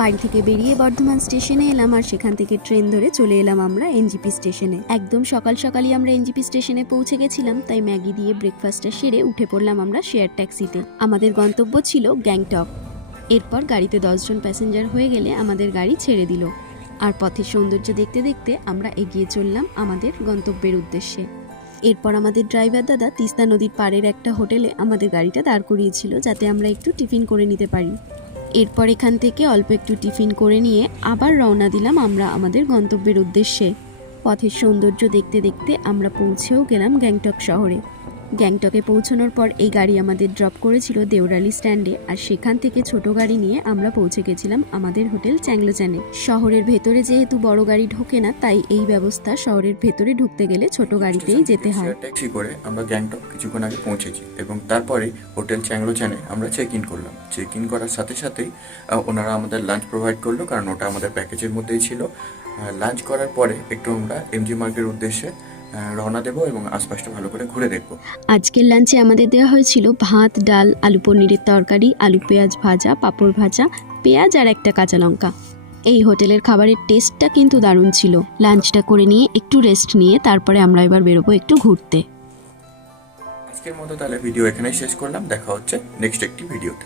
বাড়ি থেকে বেরিয়ে বর্ধমান স্টেশনে এলাম, আর সেখান থেকে ট্রেন ধরে চলে এলাম আমরা এনজিপি স্টেশনে। একদম সকাল সকালই আমরা এনজিপি স্টেশনে পৌঁছে গেছিলাম, তাই ম্যাগি দিয়ে ব্রেকফাস্টটা সেরে উঠে পড়লাম আমরা শেয়ার ট্যাক্সিতে। আমাদের গন্তব্য ছিল গ্যাংটক। এরপর গাড়িতে 10 জন প্যাসেঞ্জার হয়ে গেলে আমাদের গাড়ি ছেড়ে দিল, আর পথের সৌন্দর্য দেখতে দেখতে আমরা এগিয়ে চললাম আমাদের গন্তব্যের উদ্দেশ্যে। এরপর আমাদের ড্রাইভার দাদা তিস্তা নদীর পাড়ের একটা হোটেলে আমাদের গাড়িটা দাঁড় করিয়েছিল, যাতে আমরা একটু টিফিন করে নিতে পারি। এরপর এখান থেকে অল্প একটু টিফিন করে নিয়ে আবার রওনা দিলাম আমরা আমাদের গন্তব্যের উদ্দেশ্যে। পথের সৌন্দর্য দেখতে দেখতে আমরা পৌঁছেও গেলাম গ্যাংটক শহরে। গ্যাংটকে পৌঁছানোর পর এই গাড়ি আমাদের ড্রপ করেছিল দেওরালি স্ট্যান্ডে, আর সেখান থেকে ছোট গাড়ি নিয়ে আমরা পৌঁছে গেছিলাম আমাদের হোটেল চ্যাংলোচানে। শহরের ভেতরে যেহেতু বড় গাড়ি ঢোকে না, তাই এই ব্যবস্থা শহরের ভেতরে ঢুকতে গেলে ছোট গাড়িতেই যেতে হয়। ট্যাক্সি করে আমরা গ্যাংটক কিছুক্ষণ আগে পৌঁছেছি এবং তারপরে হোটেল চ্যাংলোচানে আমরা চেক ইন করলাম। চেক ইন করার সাথে সাথেই ওনারা আমাদের লাঞ্চ প্রোভাইড করলো, কারণ ওটা আমাদের প্যাকেজের মধ্যেই ছিল। লাঞ্চ করার পরে একটু আমরা এমজি মার্গের উদ্দেশ্যে রওনা দেবো এবং আশপাশটা ভালো করে ঘুরে দেখবো। আজকের লাঞ্চে আমাদের দেওয়া হয়েছিল ভাত, ডাল, আলু পনিরের তরকারি, আলু পেঁয়াজ ভাজা, পাঁপড় ভাজা, পেঁয়াজ আর একটা কাঁচা লঙ্কা। এই হোটেলের খাবারের টেস্টটা কিন্তু দারুণ ছিল। লাঞ্চটা করে নিয়ে একটু রেস্ট নিয়ে তারপরে আমরা এবার বেরোবো একটু ঘুরতে। আজকের মতো তাহলে ভিডিও এখানেই শেষ করলাম। দেখা হচ্ছে নেক্সট একটি ভিডিওতে।